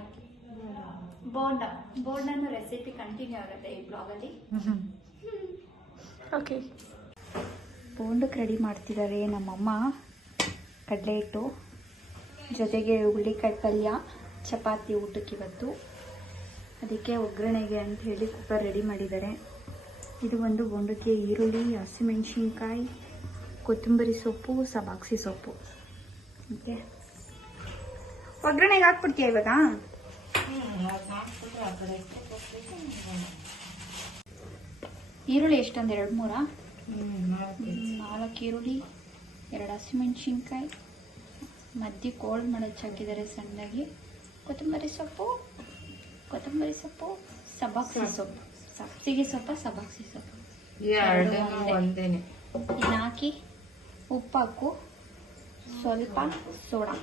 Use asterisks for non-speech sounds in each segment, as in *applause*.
ಮಾಡ್ತಿದ್ಯಾ bonda. ಬೋಂಡನು recipe continue ಆಗುತ್ತೆ ಈ ಬ್ಲಾಗಲ್ಲಿ ಓಕೆ ಬೋಂಡಕ್ಕೆ ರೆಡಿ ಮಾಡ್ತಿದ್ದಾರೆ ನಮ್ಮಮ್ಮ. ಕಡಲೆ ಹಿಟ್ಟು ಜೊತೆಗೆ ಹುಳ್ಳಿಕಾಯಿ ಪಲ್ಯ, ಚಪಾತಿ ಊಟಕ್ಕೆ ಇವತ್ತು. ಅದಕ್ಕೆ ಒಗ್ಗರಣೆಗೆ ಅಂತ ಹೇಳಿ ಕುಕ್ಕರ್ ರೆಡಿ ಮಾಡಿದ್ದಾರೆ. ಇದು ಒಂದು ಬೋಂಡಕ್ಕೆ ಈರುಳ್ಳಿ, ಹಸಿಮೆಣಸಿನ್ಕಾಯಿ, ಕೊತ್ತಂಬರಿ ಸೊಪ್ಪು ಸಬಾಕ್ಸಿ ಸೊಪ್ಪು. ಓಕೆ ಒಗ್ಗರಣೆಗೆ ಹಾಕ್ಬಿಡ್ತೀಯ ಇವಾಗ? ಈರುಳ್ಳಿ ಎಷ್ಟೊಂದು? ಎರಡು ಮೂರ? ನಾಲ್ಕು ಈರುಳ್ಳಿ ಎರಡು ಹಸಿಮೆಣ್ಸಿನ್ಕಾಯಿ ಮಧ್ಯೆ ಕೋಲ್ಡ್ ಮಾಡೋದು ಹಾಕಿದ್ದಾರೆ ಸಣ್ಣದಾಗಿ ಕೊತ್ತಂಬರಿ ಸೊಪ್ಪು ಕೊತ್ತಂಬರಿ ಸೊಪ್ಪು ಸಬಾಕ್ಸಿ ಸೊಪ್ಪು. ಸಬ್ಸಿಗೆ ಸೊಪ್ಪ. ಸಬಾಕ್ಸಿ ಸೊಪ್ಪು ಇನ್ನು ಹಾಕಿ ಉಪ್ಪು ಹಾಕು ಸ್ವಲ್ಪ ಸೋಡಾ.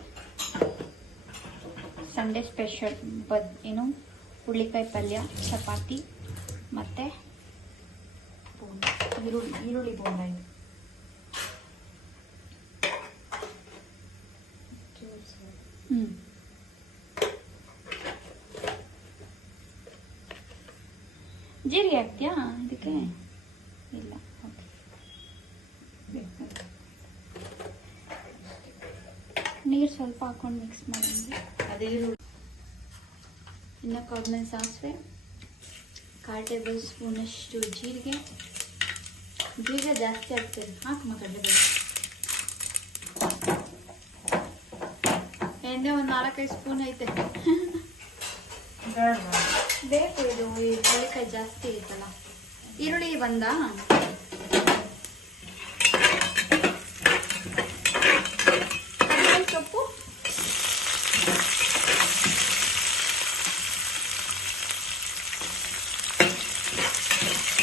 ಸಂಡೇ ಸ್ಪೆಷಲ್ ಬದ್ ಏನು ಹುಳ್ಳಿಕಾಯಿ ಪಲ್ಯ ಚಪಾತಿ ಮತ್ತು ಬೋಂಡ ಈರುಳ್ಳಿ ಈರುಳ್ಳಿ ಬೋಂಡ ಇದು ಹ್ಞೂ ಜೀರಿಗೆ ಹಾಕ್ತೀಯಾ ಇದಕ್ಕೆ ಇಲ್ಲ. ಓಕೆ ನೀರು ಸ್ವಲ್ಪ ಹಾಕೊಂಡು ಮಿಕ್ಸ್ ಮಾಡಿ ಅದೇ ಇನ್ನು ಕೊಬ್ಬರಿ ಸಾಸಿವೆ ಕಾಲು ಟೇಬಲ್ ಸ್ಪೂನಷ್ಟು ಜೀರಿಗೆ. ಜೀರಿಗೆ ಜಾಸ್ತಿ ಹಾಕ್ತೀರಿ. ಹಾಕಮ್ಮ ಕಡಲೆಬೇಳೆ ಎಣ್ಣೆ ಒಂದು ನಾಲ್ಕೈದು ಸ್ಪೂನ್ ಐತೆ. ಬೇಕು ಇದು ಈ ಹುಳಿಕಾಯಿ ಜಾಸ್ತಿ ಐತಲ್ಲ. ಈರುಳ್ಳಿ ಬಂದ ಕರಿಬೇವು ಸೊಪ್ಪು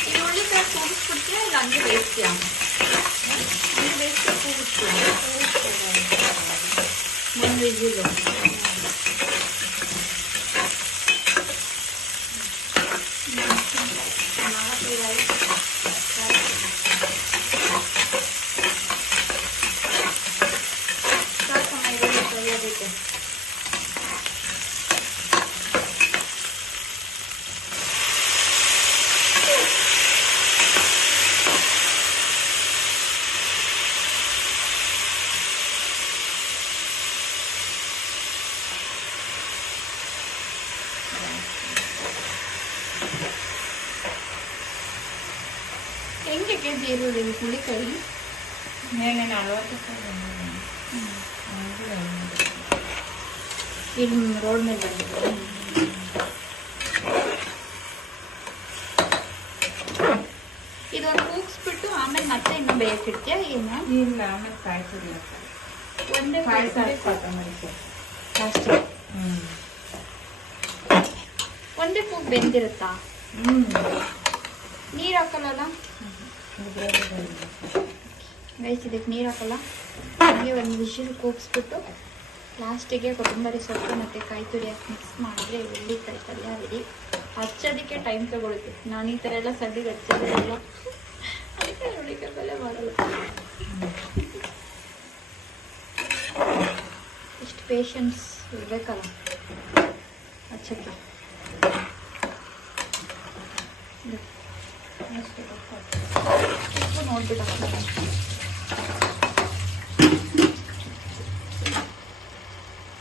ಈ ಹುಳಿಕಾಯಿ ಕೂಗಿಸ್ಬಿಡ್ತೀಯಾ ಇಲ್ಲ ಹಂಗೆ ಬೇಯಿಸ್ತೀಯಾ ಹಂಗೆ ಬೇಯಿಸ್ತೀಯ ಕೂಗಿಸ್ತೀಯಾ ಒಂದು ವಿಜಿಲು ಹೆಂಗೆ ಕೆ ಜಿ ಈರುಳ್ಳಿ ಹುಳಿಕಾಯಿ ಮೇಲೆ ನಲ್ವತ್ತು. ಇಲ್ಲಿ ರೋಡ್ ಮೇಲೆ ಬಂದಿದೆ ಇದೊಂದು ಕೂಗಿಸ್ಬಿಟ್ಟು ಆಮೇಲೆ ಮತ್ತೆ ಇನ್ನು ಬೇಯಿಸಿಡ್ತೀಯ ಏನು ಇಲ್ಲ ಆಮೇಲೆ ಕಾಯಿಸಿಲ್ಲ. ಒಂದೇ ಕಾಯಿ ಸೊಪ್ಪು. ಅಷ್ಟೇ. ಒಂದೇ ಕೂಗು ಬೆಂದಿರುತ್ತಾ ಹ್ಞೂ ನೀರು ಹಾಕಲ್ಲ. ಗೈಸ್ ಇದಕ್ಕೆ ನೀರು ಹಾಕಲ್ಲ? ಹಾಗೆ ಒಂದು ವಿಷಲ್ ಕೂಗಿಸ್ಬಿಟ್ಟು ಲಾಸ್ಟಿಗೆ ಕೊತ್ತಂಬರಿ ಸೊಪ್ಪು ಮತ್ತು ಕಾಯಿ ತುರಿ ಹಾಕಿ ಮಿಕ್ಸ್ ಮಾಡಿದ್ರೆ ಹುಳ್ಳಿಕಾಯಿ ಪಲ್ಯ ರೆಡಿ ಹಚ್ಚೋದಕ್ಕೆ ಟೈಮ್ ತಗೊಳುತ್ತೆ. ನಾನು ಈ ಥರ ಎಲ್ಲ ಸದ್ಯಕ್ಕೆ ಹಚ್ಚೋದೇ ಇಲ್ಲ ಅದಕ್ಕೆ ಹುಳ್ಳಿಕಾಯಿ ಪಲ್ಯ ಮಾಡಲ್ಲ. ಇಷ್ಟು ಪೇಷನ್ಸ್ ಇರಬೇಕಲ್ಲ. ಹಚ್ಚಕ್ಕೆ. ಅಷ್ಟು ಅಷ್ಟೇ ಗೊತ್ತಾಯ್ತು. ಉಪ್ಪು ನೋಡ್ಬಿಟ್ಟು ಹಾಕ್ತೀನಿ.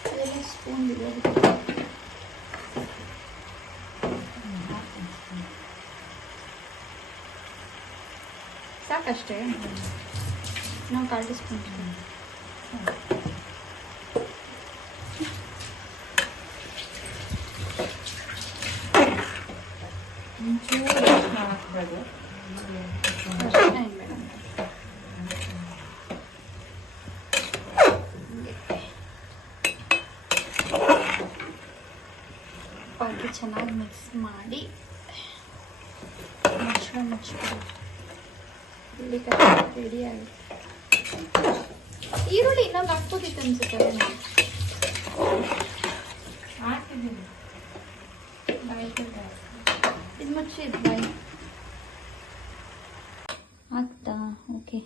ಅದೆಲ್ಲ ಸ್ಪೂನ್ ಇರೋದು ಸಾಕಷ್ಟೇ ನಾವು ಕಾಲು ಟೀ ಸ್ಪೂನ್ ಒಂಚೂರು ಅರಿಶಿನ ಹಾಕ್ಬೋದು. ಅಷ್ಟೇ ಏನು ಬೇಡ ಹಾಕಿ ಚೆನ್ನಾಗಿ ಮಿಕ್ಸ್ ಮಾಡಿ ಮಶ್ರೂಮ್ ಮುಚ್ಚಿಬಿಡಿ ಹುಳ್ಳಿಕಾಯಿ ರೆಡಿ ಆಗುತ್ತೆ ಈರುಳ್ಳಿ ಇನ್ನೊಂದು ಹಾಕ್ಬೋದಿತ್ತು ಅನ್ಸುತ್ತೆ ಹಾಕಿದ್ದೀನಿ. ಇದು ಮುಚ್ಚಿ ಇದು ಬಾಯಿ. ಆಗ್ತಾ? ಓಕೆ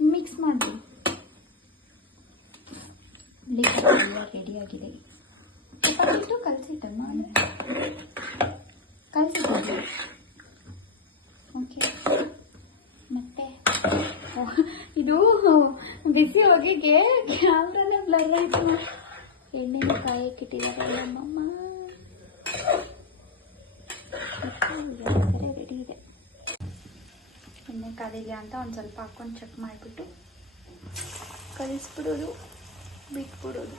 ಮಿಕ್ಸ್ ಮಾಡಿ ಹುಳ್ಳಿಕಾಯಿ ಆಗಿದೆ ಚಪಾತಿ ಹಿಟ್ಟು ಓಕೆ ಮತ್ತೆ? ಇದು ಬಿಸಿ ಹೊಗೆಗೆ ಕ್ಯಾಮ್ರಾನೇ ಬ್ಲರ್ ಆಯ್ತು. ಎಣ್ಣೆನ ಕಾಯಕ್ಕೆ ಇಟ್ಟಿದ್ದಾರೆ ನಮ್ಮಮ್ಮ ರೆಡಿ ಇದೆ. ಎಣ್ಣೆ ಕಾದಿದೆಯಾ ಅಂತ ಒಂದು ಸ್ವಲ್ಪ ಹಾಕೊಂಡು ಚೆಕ್ ಮಾಡಿಬಿಟ್ಟು ಕಲಿಸ್ಬಿಡೋದು, ಬಿಟ್ಬಿಡೋದು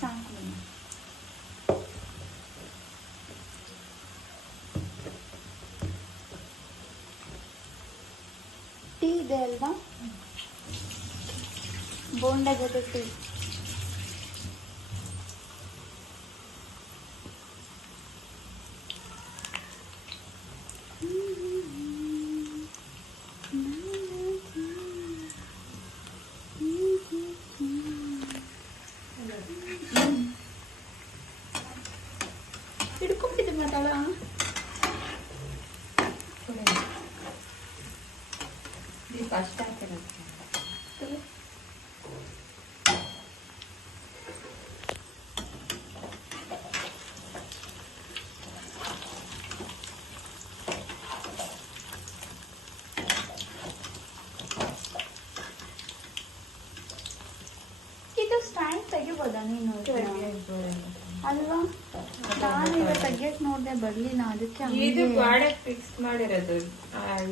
ಸಾಕು ಬನ್ನಿ. ಟೀ ಇದೆ ಅಲ್ವಾ ಬೋಂಡ ಜೊತೆ ಟೀ ಹಿಡ್ಕೊಂಡ್ಬಿಟ್ಟಿದೆ ಮಾತಾಡ ಇದು ಕಷ್ಟ ಆಗ್ತಿರುತ್ತೆ ಇದು ಸ್ಟ್ಯಾಂಡ್ ತೆಗಿಬೋದಾ ನೀನು ಅಲ್ವಾ? ನಾನು ಈಗ ತೆಗಿಯಕ್ ನೋಡ್ದೆ ಬರ್ಲಿಲ್ಲ ಅದಕ್ಕೆ ಇದು ಗಾಡೆ ಫಿಕ್ಸ್ ಮಾಡಿರೋದು.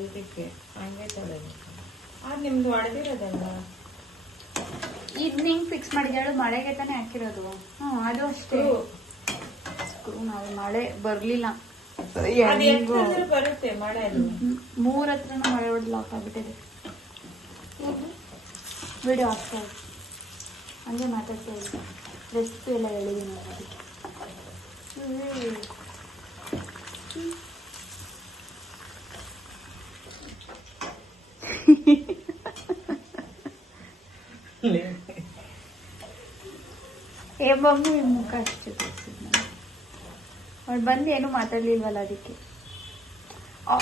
ಇದಕ್ಕೆ ಹಂಗೆ ತಗೊಳ್ಳೋದು ಅದು ನಿಮ್ದು ಒಡೆದಿರೋದಲ್ಲ ಇದ್ ನಿಂಗ್ ಫಿಕ್ಸ್ ಮಾಡಿದ್ಯಾಳು ಮಳೆಗೆ ತಾನೇ ಹಾಕಿರೋದು. ಹ್ಞೂ ಅದು ಅಷ್ಟೇ. ಸ್ಕ್ರೂ ನಾವು ಮಳೆ ಬರ್ಲಿಲ್ಲ. ಬರುತ್ತೆ ಮಳೆ. ಮೂರ್ ಹತ್ರನೂ ಮಳೆ ಹೊಡೆದು ಲಾಕ್ ಆಗ್ಬಿಟ್ಟಿದೆ. ವಿಡಿಯೋ ಆಗ್ತಾ ಹಂಗೆ ಮಾತಾಡ್ತಾ ರೆಸಿಪಿ ಎಲ್ಲ ಹೇಳಿದ್ದೀನಿ ಅದಕ್ಕೆ. ಏ ಏ ಈ ಮುಖ ಅಷ್ಟೇ ಅವ್ಳು ಬಂದು ಏನು ಮಾತಾಡ್ಲಿಲ್ವಲ್ಲ ಅದಕ್ಕೆ.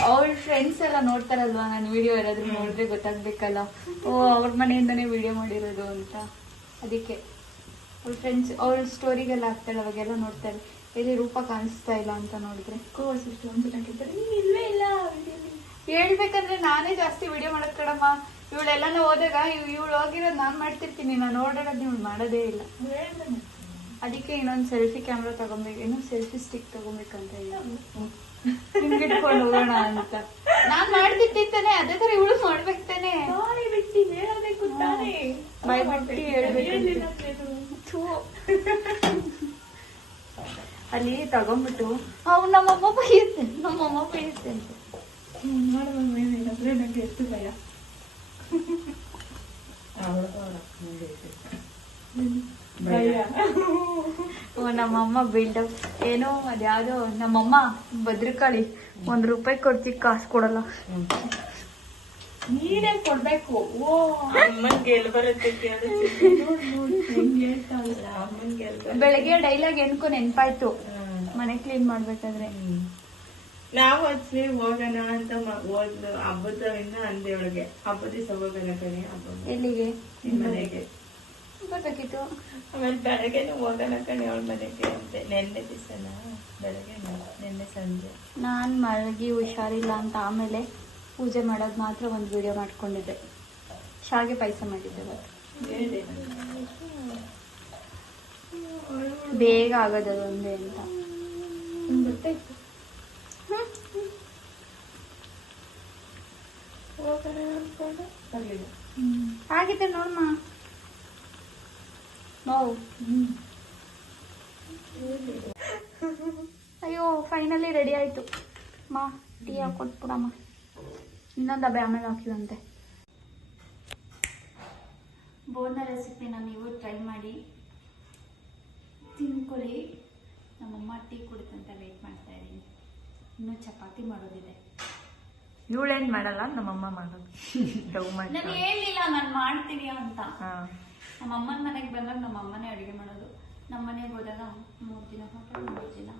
ಅವ್ರ ಫ್ರೆಂಡ್ಸ್ ಎಲ್ಲ ನೋಡ್ತಾರಲ್ವಾ? ನಾನು ವಿಡಿಯೋ ಯಾರಾದ್ರೂ ನೋಡಿದ್ರೆ ಗೊತ್ತಾಗ್ಬೇಕಲ್ಲ. ಓ ಅವ್ರ ಮನೆಯಿಂದನೇ ವಿಡಿಯೋ ಮಾಡಿರೋದು ಅಂತ. ಅದಕ್ಕೆ. ಅವಳ ಫ್ರೆಂಡ್ಸ್ ಅವ್ರ ಸ್ಟೋರಿಗೆಲ್ಲ ಹಾಕ್ತಾಳೆ ಅವಾಗೆಲ್ಲ ನೋಡ್ತಾರೆ ಎಲ್ಲಿ ರೂಪ ಕಾಣಿಸ್ತಾ ಇಲ್ಲ ಅಂತ ನೋಡಿದ್ರೆ ಕೋರ್ಸ್ ಇಷ್ಟು ಒಂದು "ನೀನ್ ಇಲ್ವೇ ಇಲ್ಲ ಹೇಳ್ಬೇಕಂದ್ರೆ ನಾನೇ ಜಾಸ್ತಿ ವಿಡಿಯೋ ಮಾಡೋದ್ ಕಡಮ್ಮ ಇವಳೆಲ್ಲ ಹೋದಾಗ ಇವಳು ಹೋಗಿರೋದು ನಾನ್ ಮಾಡ್ತಿರ್ತೀನಿ ನಾನು ಓಡಾಡೋದು ಇವಳು ಮಾಡೋದೇ ಇಲ್ಲ. ಅದಕ್ಕೆ ಇನ್ನೊಂದು ಸೆಲ್ಫಿ ಕ್ಯಾಮ್ರಾ ತಗೊಬೇಕು ಇನ್ನೊಂದು ಸೆಲ್ಫಿ ಸ್ಟಿಕ್ ತಗೊಬೇಕಂತ ಇಲ್ಲ ಇಟ್ಕೊಂಡು ಹೋಗೋಣ ಅಂತ. ನಾನ್ ಮಾಡ್ತಿರ್ತಾನೆ ಅದೇ ತರ ಇವಳು ಮಾಡ್ಬೇಕು ತಾನೆ. ಬಿಟ್ಟು ಹೇಳ್ಬೇಕು. *laughs* ಅಲ್ಲಿ ತಗೊಂಡ್ಬಿಟ್ಟು ಅವ್ ನಮ್ಮಮ್ಮ ಬೈಯುತ್ತೆ ನಮ್ಮಮ್ಮ ಬೈಯುತ್ತೆ ಅಂತ ಎಷ್ಟು *laughs* ಭಯ. ಓ ನಮ್ಮಮ್ಮ ಬಿಲ್ಡಪ್ ಏನೋ ಅದ್ಯಾವ್ದೋ ನಮ್ಮಮ್ಮ ಭದ್ರಕಾಳಿ. ಒಂದ್ ರೂಪಾಯಿ ಕೊಡ್ತಿ ಕಾಸು ಕೊಡಲ್ಲ. ನೀನೇ ಕೊಡ್ಬೇಕು? ಓ ಅಮ್ಮನ್ಗೆ ಎಲ್ ಬರುತ್ತೆ? ಬೆಳಗ್ಗೆ ಡೈಲಾಗ್ ಎನ್ಕೊ ನೆನ್ಪಾಯ್ತು. ಮನೆ ಕ್ಲೀನ್ ಮಾಡ್ಬೇಕಾದ್ರೆ. ನಾವು ಹಚ್ಲಿ ಹೋಗೋಣ ಅಂತ ಹೋದ್ಲು. ಹಬ್ಬದ ಇನ್ನ ಅಂದೆ ಒಳಗೆ. ಹಬ್ಬದ ದಿವಸ ಹೋಗೋಣ ಕಣಿ ಹಬ್ಬ. ಎಲ್ಲಿಗೆ? ಮನೆಗೆ. ಬರ್ಬೇಕಿತ್ತು ಆಮೇಲೆ ಬೆಳಗ್ಗೆನೂ ಹೋಗೋಣ ಕಣೆ ಅವಳ ಮನೆಗೆ ಅಂತೆ. ನೆನ್ನೆ ದಿವಸನ? ಬೆಳಗ್ಗೆ ನೆನ್ನೆ ಸಂಜೆ. ನಾನ್ ಮಲಗಿ ಹುಷಾರಿಲ್ಲ ಅಂತ ಆಮೇಲೆ ಪೂಜೆ ಮಾಡೋದು ಮಾತ್ರ ಒಂದು ವಿಡಿಯೋ ಮಾಡ್ಕೊಂಡಿದ್ದೆ. ಶಾವಿಗೆ ಪಾಯಸ ಮಾಡಿದ್ದೆ ಇವತ್ತು. ಬೇಗ ಆಗೋದು ಒಂದೇ ಅಂತ. ಆಗಿದೆ ನೋಡಮ್ಮ ನೋವು. ಅಯ್ಯೋ ಫೈನಲಿ ರೆಡಿ ಆಯ್ತು. ಮಾ ಟೀ ಹಾಕೊಟ್ಬಿಡಮ್ಮ ಇನ್ನೊಂದು ಡಬ್ಬೆ ಆಮೇಲೆ ಹಾಕಿವಂತೆ ಬೋಂದ ರೆಸಿಪಿನ ನೀವು ಟ್ರೈ ಮಾಡಿ. ತಿನ್ಕೊಳ್ಳಿ. ನಮ್ಮಮ್ಮ ಟೀ ಕುಡಿತಂತ ವೇಟ್ ಮಾಡ್ತಾ ಇದ್ದೀನಿ. ಇನ್ನೂ ಚಪಾತಿ ಮಾಡೋದಿದೆ. ಇವಳೇನ್ ಮಾಡಲ್ಲ ನಮ್ಮಮ್ಮ ಮಾಡೋದು. *laughs* ನಾನು ಹೇಳಿಲ್ಲ ನಾನು ಮಾಡ್ತೀನಿ ಅಂತ. ನಮ್ಮಮ್ಮನ ನಮ್ಮ ಅಮ್ಮನ ಮನೆಗೆ ಬಂದಾಗ ನಮ್ಮಮ್ಮನೇ ಅಡುಗೆ ಮಾಡೋದು. ನಮ್ಮ ಮನೆಗೆ ಹೋದಾಗ ಮೂರು ದಿನ ಹೋಟೆಲ್ ಮೂರು ದಿನ.